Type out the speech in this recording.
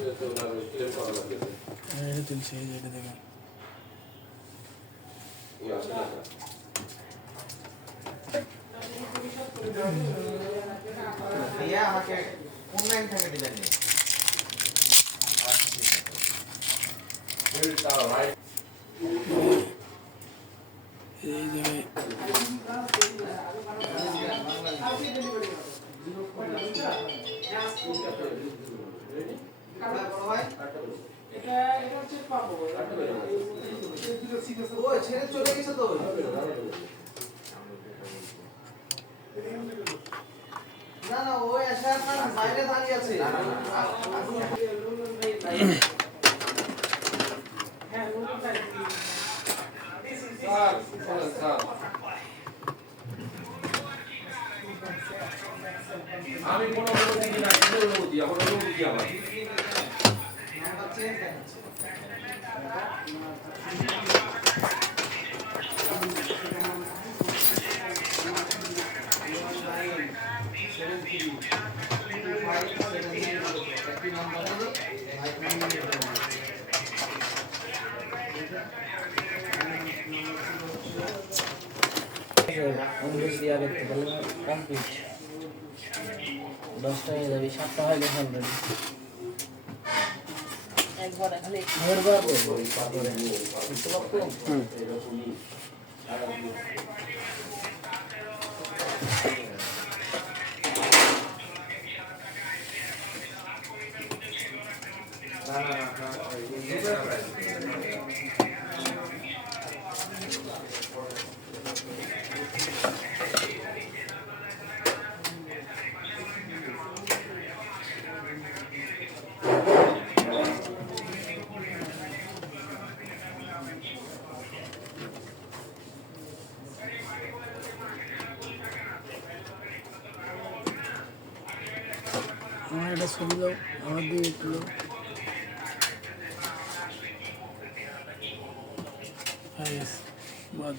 এটা তুলছি এটা দেখো দিয়া আমাকে অনলাইন থেকে দিবেন নি এই জায়গায় ছেড়ে চলে গেছে তো না না ওই আসার বাইরে দাঁড়িয়ে আছে আমি কোনো অনুমতি না কোনো অনুমতি আমার অনুমতি আমার নাম্বার চেঞ্জ আছে কমপ্লিট 10টা হয়ে যাবে 7টা হয়ে গেছে অলরেডি একবার খালি ঘরবার করবো তারপরে বুঝতে পারছো আমার এটা ছবি দাও আমার দিয়ে একটু হ্যাঁ বাদ